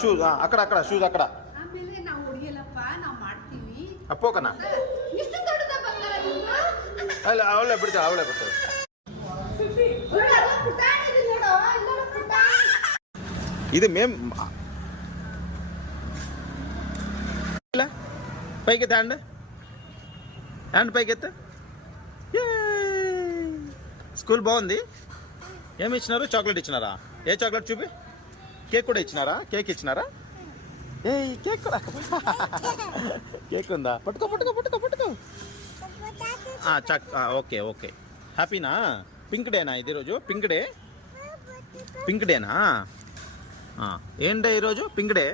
shoes ಅಕಡ ಅಕಡ shoes ಅಕಡ ಆಮೇಲೆ ನಾವು ಹೊಡಿಯಲ್ಲಪ್ಪ ನಾವು ಮಾಡ್ತೀವಿ ಅಪ್ಪೋಕನ ಇಷ್ಟು ದೊಡ್ಡದ ಬಂಗಾರ ನಿಮ್ದು ಅಲ್ಲ ಅವಳೇ ಬಿಡ್ತಾಳೆ ಇದು ಮೇಮ್ ಇಲ್ಲ పైకెత్త హ్యాండ్ పైకెత్త స్కూల్ బాగుంది ఏమి ఇచ్చినారు చాక్లెట్ ఇచ్చినారా ఏ చాక్లెట్ చూపి కేక్ కూడా ఇచ్చినారా కేక్ ఇచ్చినారా ఏ కేక్ కూడా కేక్ ఉందా పట్టుకో ఓకే ఓకే హ్యాపీనా పింక్ డేనా ఇది రోజు పింక్ డేనా ఏంటే ఈరోజు పింక్ డే